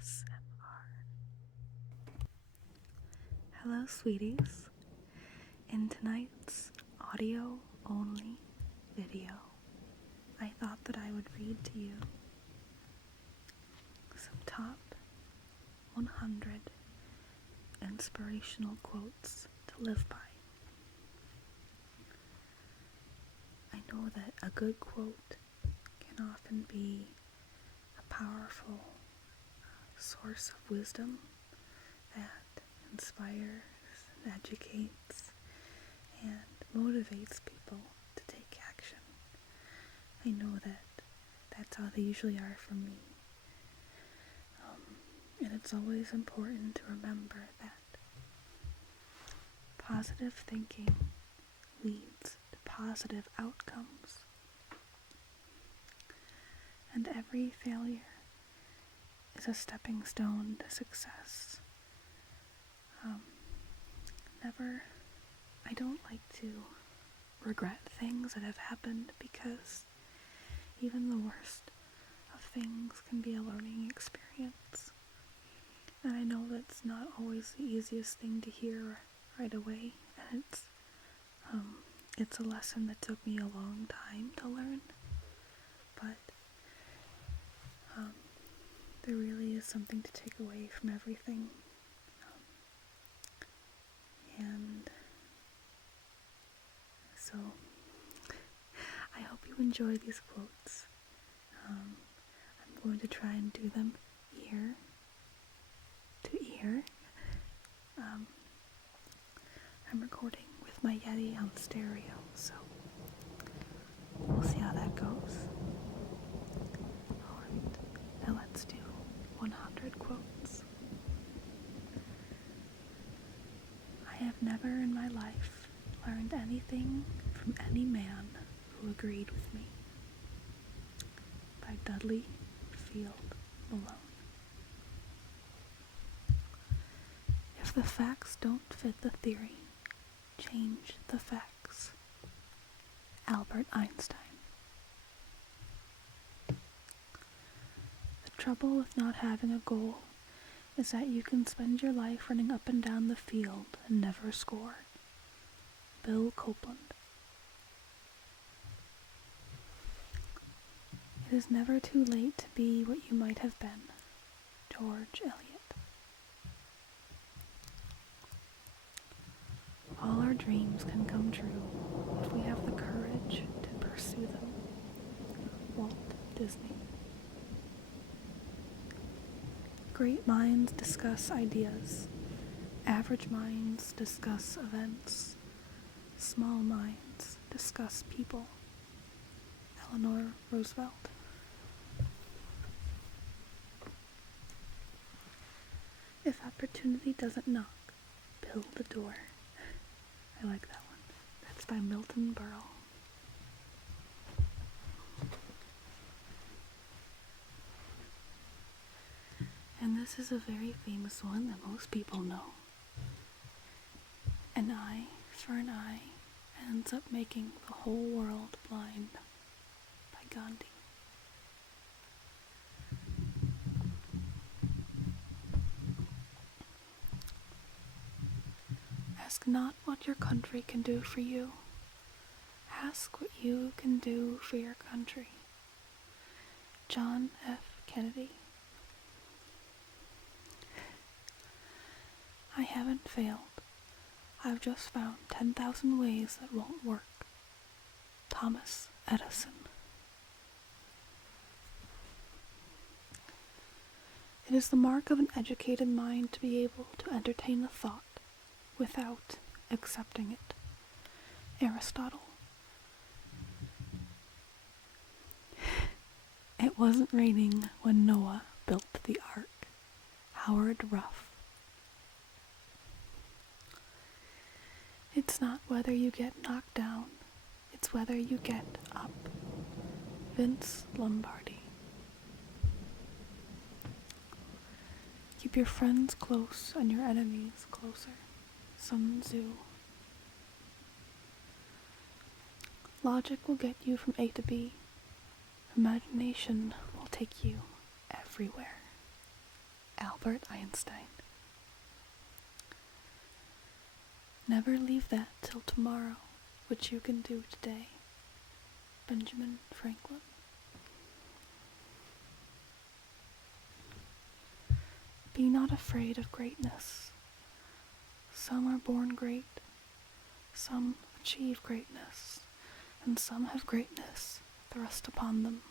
ASMR. Hello, sweeties. In tonight's audio only video, I thought that I would read to you some top 100 inspirational quotes to live by. I know that a good quote can often be a powerful source of wisdom that inspires and educates and motivates people to take action. I know that that's how they usually are for me. And it's always important to remember that positive thinking leads to positive outcomes. And every failure is a stepping stone to success. I don't like to regret things that have happened, because even the worst of things can be a learning experience. And I know that's not always the easiest thing to hear right away, and it's a lesson that took me a long time to learn, but there really is something to take away from everything. And so I hope you enjoy these quotes. I'm going to try and do them ear to ear. I'm recording with my Yeti on stereo, so we'll see how that goes. Alright, now let's do 100 quotes. I have never in my life learned anything from any man who agreed with me. By Dudley Field Malone. If the facts don't fit the theory, change the facts. Albert Einstein. The trouble with not having a goal is that you can spend your life running up and down the field and never score. Bill Copeland. It is never too late to be what you might have been. George Eliot. All our dreams can come true if we have the courage to pursue them. Walt Disney. Great minds discuss ideas. Average minds discuss events. Small minds discuss people. Eleanor Roosevelt. If opportunity doesn't knock, build a door. I like that one. That's by Milton Berle. And this is a very famous one that most people know. An eye for an eye ends up making the whole world blind. By Gandhi. Ask not what your country can do for you. Ask what you can do for your country. John F. Kennedy. I haven't failed. I've just found 10,000 ways that won't work. Thomas Edison. It is the mark of an educated mind to be able to entertain a thought without accepting it. Aristotle. It wasn't raining when Noah built the ark. Howard Ruff. It's not whether you get knocked down, it's whether you get up. Vince Lombardi. Keep your friends close and your enemies closer. Sun Tzu. Logic will get you from A to B. Imagination will take you everywhere. Albert Einstein. Never leave that till tomorrow, which you can do today. Benjamin Franklin. Be not afraid of greatness. Some are born great, some achieve greatness, and some have greatness thrust upon them.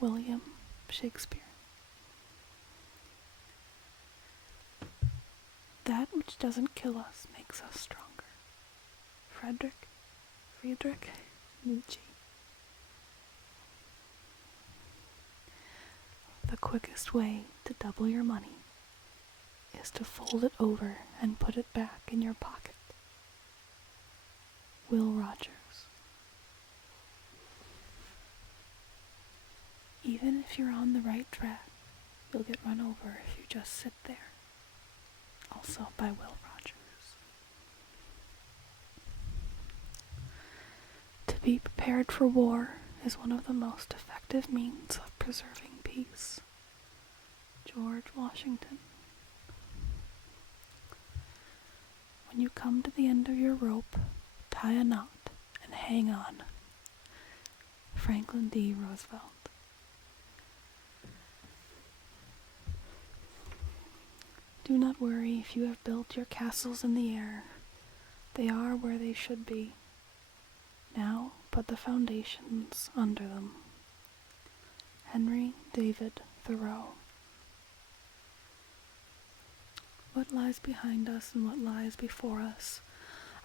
William Shakespeare. That which doesn't kill us makes us stronger. Friedrich Nietzsche. The quickest way to double your money is to fold it over and put it back in your pocket. Will Rogers. Even if you're on the right track, you'll get run over if you just sit there. Also by Will Rogers. To be prepared for war is one of the most effective means of preserving peace. George Washington. When you come to the end of your rope, tie a knot and hang on. Franklin D. Roosevelt. Do not worry if you have built your castles in the air. They are where they should be. Now put the foundations under them. Henry David Thoreau. What lies behind us and what lies before us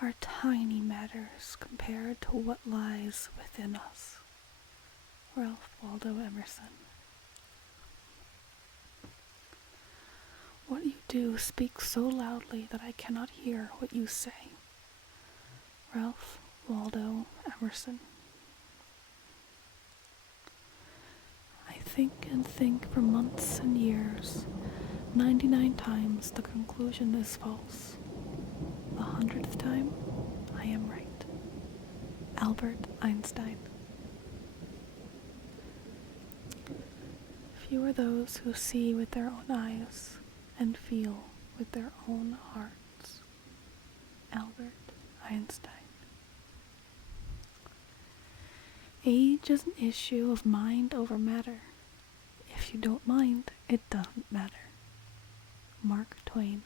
are tiny matters compared to what lies within us. Ralph Waldo Emerson. What you do speaks so loudly that I cannot hear what you say. Ralph Waldo Emerson. I think and think for months and years. 99 times the conclusion is false. The 100th time, I am right. Albert Einstein. Few are those who see with their own eyes and feel with their own hearts. Albert Einstein. Age is an issue of mind over matter. If you don't mind, it doesn't matter. Mark Twain.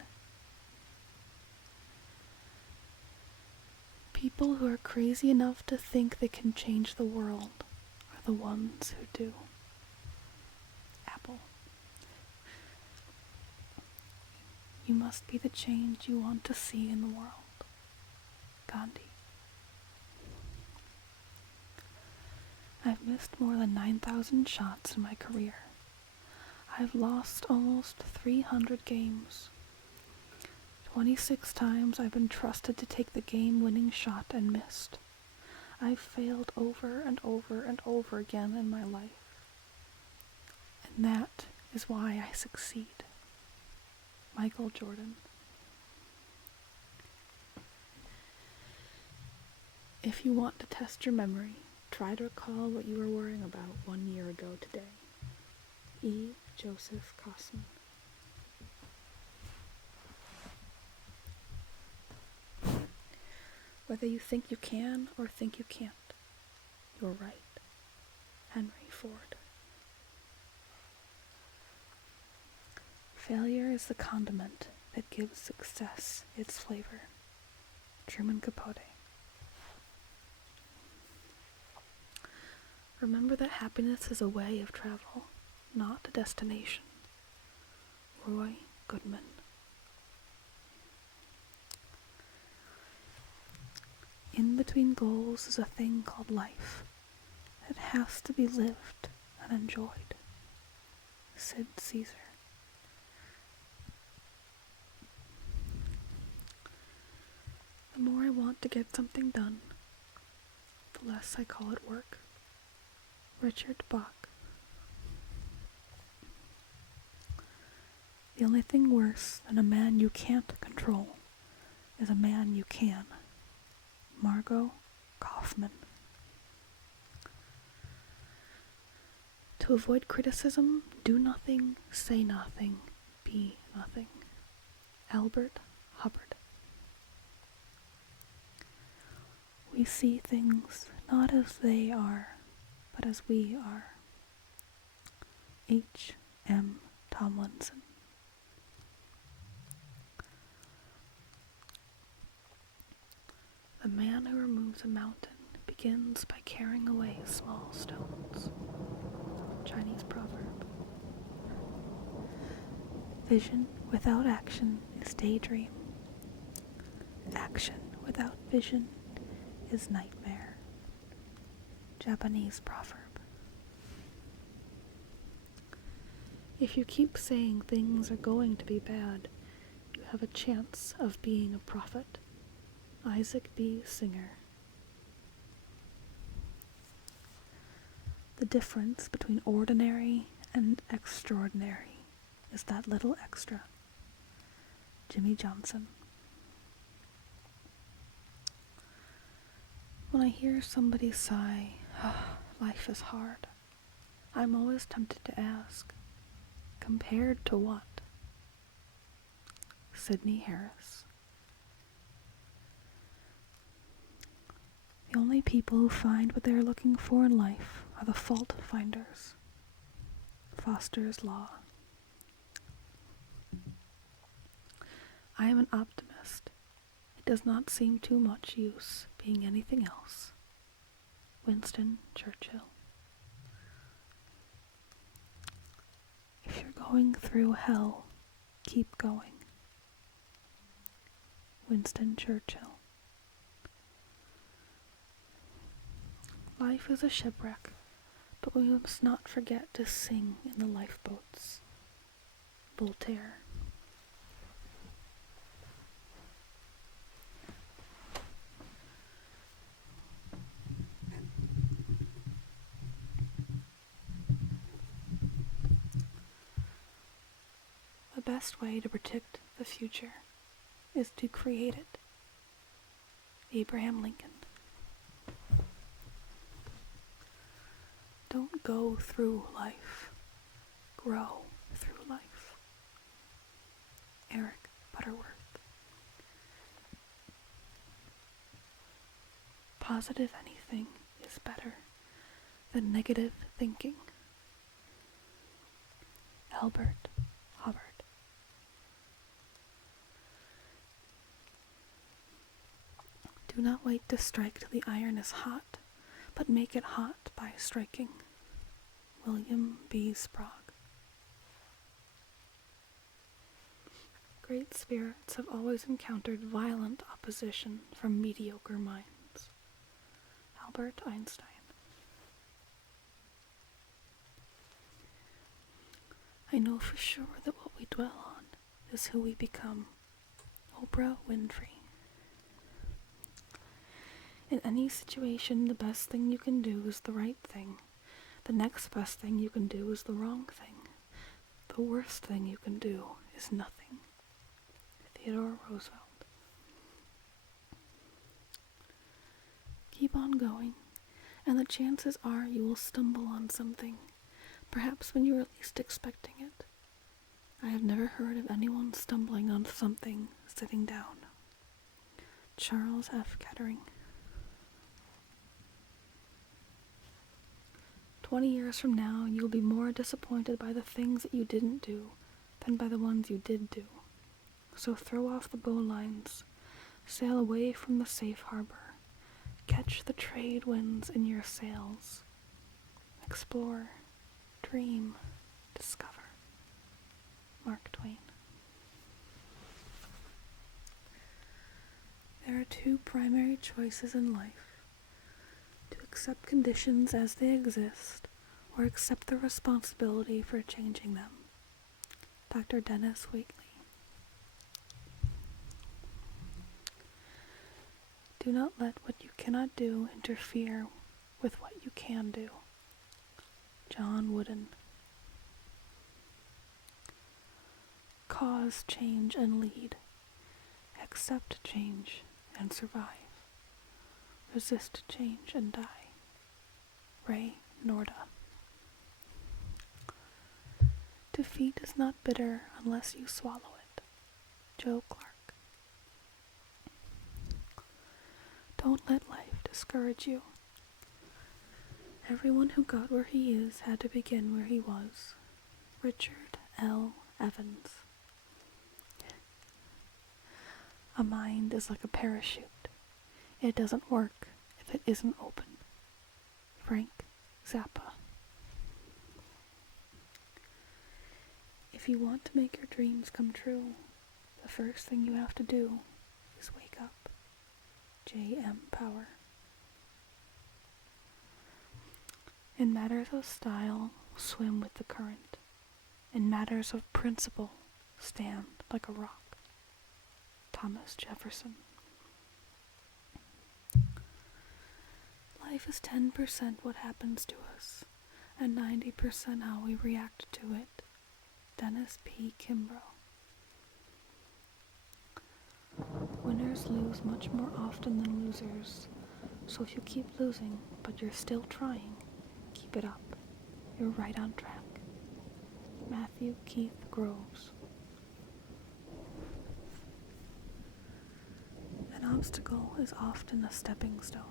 People who are crazy enough to think they can change the world are the ones who do. Apple. You must be the change you want to see in the world. Gandhi. I've missed more than 9,000 shots in my career. I've lost almost 300 games. 26 times I've been trusted to take the game-winning shot and missed. I've failed over and over and over again in my life. And that is why I succeed. Michael Jordan. If you want to test your memory, try to recall what you were worrying about 1 year ago today. E. Joseph Kosman. Whether you think you can or think you can't, you're right. Henry Ford. Failure is the condiment that gives success its flavor. Truman Capote. Remember that happiness is a way of travel, not a destination. Roy Goodman. In between goals is a thing called life. It has to be lived and enjoyed. Sid Caesar. The more I want to get something done, the less I call it work. Richard Bach. The only thing worse than a man you can't control is a man you can. Margot Kaufman. To To avoid criticism, do nothing, say nothing, be nothing. Albert Hubbard. We see things not as they are, but as we are. H. M. Tomlinson. The man who removes a mountain begins by carrying away small stones. Chinese proverb. Vision without action is daydream. Action without vision is nightmare. Japanese proverb. If you keep saying things are going to be bad, you have a chance of being a prophet. Isaac B. Singer. The difference between ordinary and extraordinary is that little extra. Jimmy Johnson. When I hear somebody sigh, "Oh, life is hard," I'm always tempted to ask, compared to what? Sidney Harris. The only people who find what they are looking for in life are the fault finders. Foster's Law. I am an optimist. It does not seem too much use being anything else. Winston Churchill. If you're going through hell, keep going. Winston Churchill. Life is a shipwreck, but we must not forget to sing in the lifeboats. Voltaire. The best way to predict the future is to create it. Abraham Lincoln. Don't go through life. Grow through life. Eric Butterworth. Positive anything is better than negative thinking. Albert Hubbard. Do not wait to strike till the iron is hot, but make it hot by striking. William B. Sprague. Great spirits have always encountered violent opposition from mediocre minds. Albert Einstein. I know for sure that what we dwell on is who we become. Oprah Winfrey. In any situation, the best thing you can do is the right thing. The next best thing you can do is the wrong thing. The worst thing you can do is nothing. Theodore Roosevelt. Keep on going, and the chances are you will stumble on something, perhaps when you are least expecting it. I have never heard of anyone stumbling on something sitting down. Charles F. Kettering. 20 years from now, you will be more disappointed by the things that you didn't do than by the ones you did do. So throw off the bowlines, sail away from the safe harbor, catch the trade winds in your sails, explore, dream, discover. Mark Twain. There are two primary choices in life: to accept conditions as they exist, or accept the responsibility for changing them. Dr. Dennis Waitley. Do not let what you cannot do interfere with what you can do. John Wooden. Cause change and lead. Accept change and survive. Resist change and die. Ray Norda. Defeat is not bitter unless you swallow it. Joe Clark. Don't let life discourage you. Everyone who got where he is had to begin where he was. Richard L. Evans. A mind is like a parachute. It doesn't work if it isn't open. Frank Zappa. If you want to make your dreams come true, the first thing you have to do is wake up. J.M. Power. In matters of style, swim with the current. In matters of principle, stand like a rock. Thomas Jefferson. Life is 10% what happens to us, and 90% how we react to it. Dennis P. Kimbrough. Winners lose much more often than losers, so if you keep losing, but you're still trying, keep it up. You're right on track. Matthew Keith Groves. An obstacle is often a stepping stone.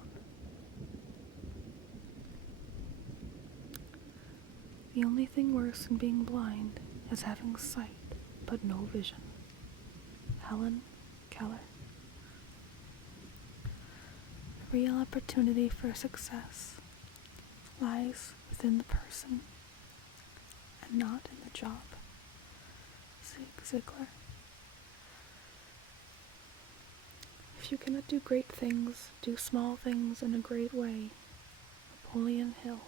The only thing worse than being blind is having sight but no vision. Helen Keller. The real opportunity for success lies within the person and not in the job. Zig Ziglar. If you cannot do great things, do small things in a great way. Napoleon Hill.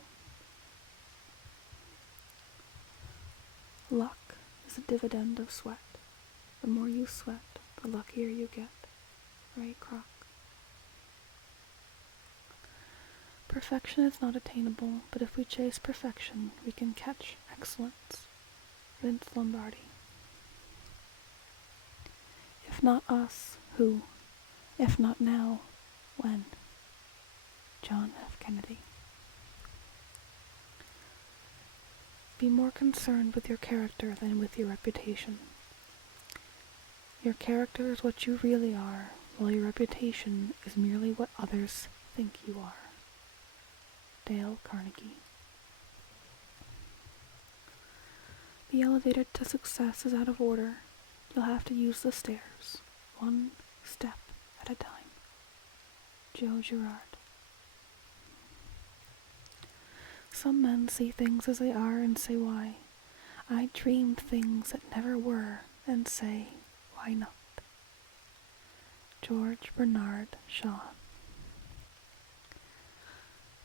Luck is a dividend of sweat. The more you sweat, the luckier you get. Ray Kroc. Perfection is not attainable, but if we chase perfection, we can catch excellence. Vince Lombardi. If not us, who? If not now, when? John F. Kennedy. Be more concerned with your character than with your reputation. Your character is what you really are, while your reputation is merely what others think you are. Dale Carnegie. The elevator to success is out of order. You'll have to use the stairs, one step at a time. Joe Girard. Some men see things as they are and say why. I dream things that never were and say, why not? George Bernard Shaw.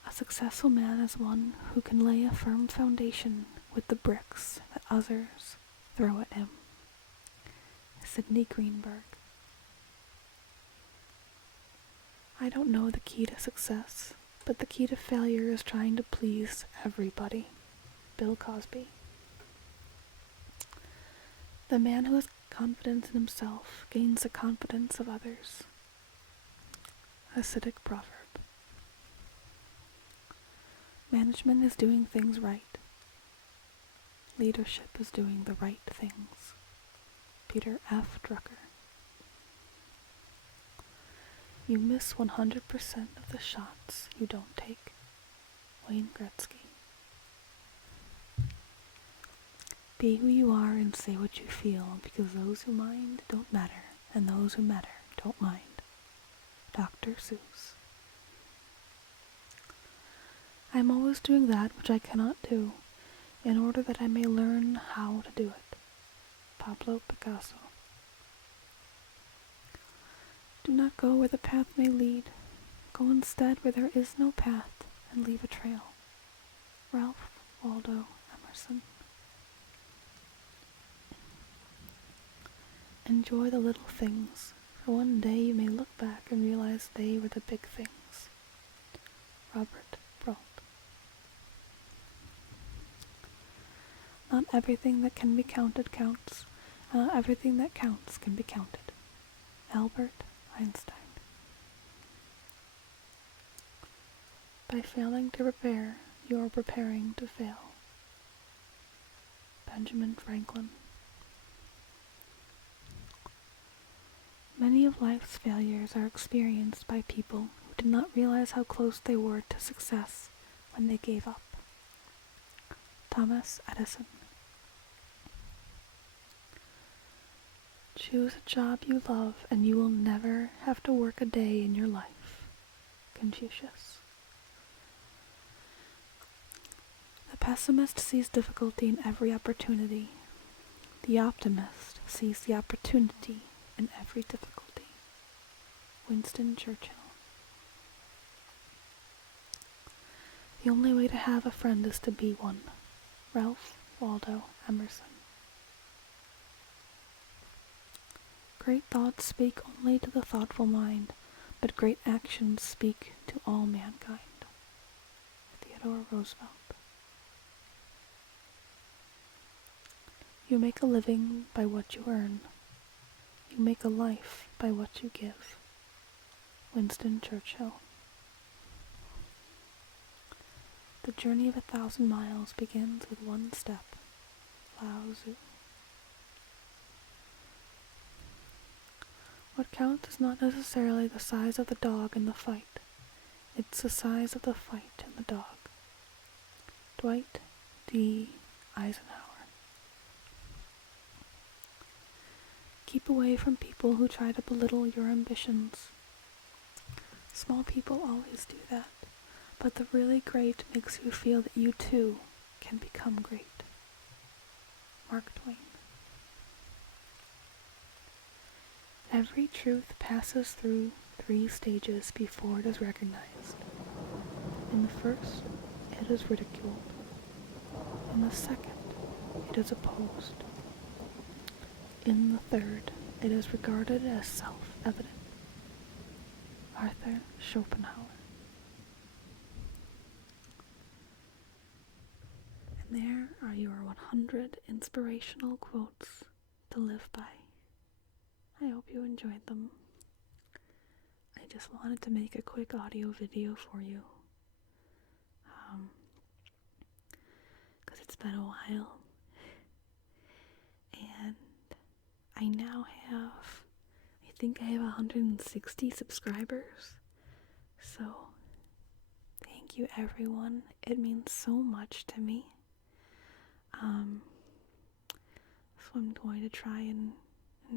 A successful man is one who can lay a firm foundation with the bricks that others throw at him. Sidney Greenberg. I don't know the key to success, but the key to failure is trying to please everybody. Bill Cosby. The man who has confidence in himself gains the confidence of others. Hasidic proverb. Management is doing things right. Leadership is doing the right things. Peter F. Drucker. You miss 100% of the shots you don't take. Wayne Gretzky. Be who you are and say what you feel, because those who mind don't matter, and those who matter don't mind. Dr. Seuss. I am always doing that which I cannot do, in order that I may learn how to do it. Pablo Picasso. Do not go where the path may lead. Go instead where there is no path, and leave a trail. Ralph Waldo Emerson. Enjoy the little things, for one day you may look back and realize they were the big things. Robert Brault. Not everything that can be counted counts, and not everything that counts can be counted. Albert Einstein. By failing to prepare, you are preparing to fail. Benjamin Franklin. Many of life's failures are experienced by people who did not realize how close they were to success when they gave up. Thomas Edison. Choose a job you love and you will never have to work a day in your life. Confucius. The pessimist sees difficulty in every opportunity. The optimist sees the opportunity in every difficulty. Winston Churchill. The only way to have a friend is to be one. Ralph Waldo Emerson. Great thoughts speak only to the thoughtful mind, but great actions speak to all mankind. Theodore Roosevelt. You make a living by what you earn. You make a life by what you give. Winston Churchill. The journey of 1,000 miles begins with one step. Lao Tzu. What counts is not necessarily the size of the dog in the fight. It's the size of the fight in the dog. Dwight D. Eisenhower. Keep away from people who try to belittle your ambitions. Small people always do that, but the really great makes you feel that you too can become great. Mark Twain. Every truth passes through 3 stages before it is recognized. In the first, it is ridiculed. In the second, it is opposed. In the third, it is regarded as self-evident. Arthur Schopenhauer. And there are your 100 inspirational quotes to live by. I hope you enjoyed them. I just wanted to make a quick audio video for you. Because it's been a while. And I now have, I think I have 160 subscribers. So, thank you everyone. It means so much to me. So I'm going to try and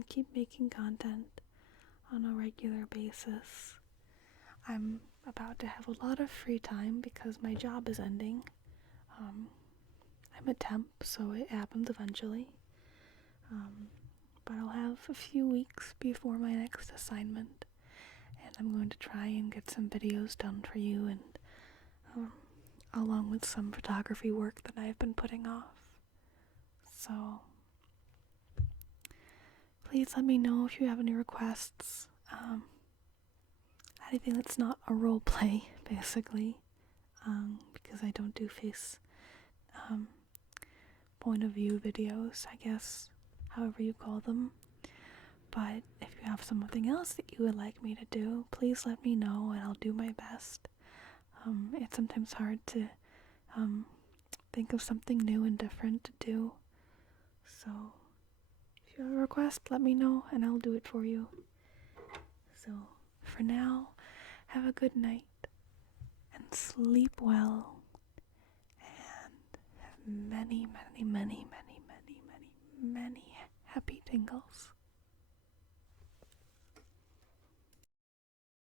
keep making content on a regular basis. I'm about to have a lot of free time because my job is ending. I'm a temp, so it happens eventually. But I'll have a few weeks before my next assignment, and I'm going to try and get some videos done for you, and along with some photography work that I've been putting off. So please let me know if you have any requests. Anything that's not a role play, basically, because I don't do face point of view videos, I guess, however you call them. But if you have something else that you would like me to do, please let me know and I'll do my best. It's sometimes hard to think of something new and different to do. So if you have a request, let me know and I'll do it for you. So for now, have a good night and sleep well and have many, many, many, many, many, many, many happy tingles.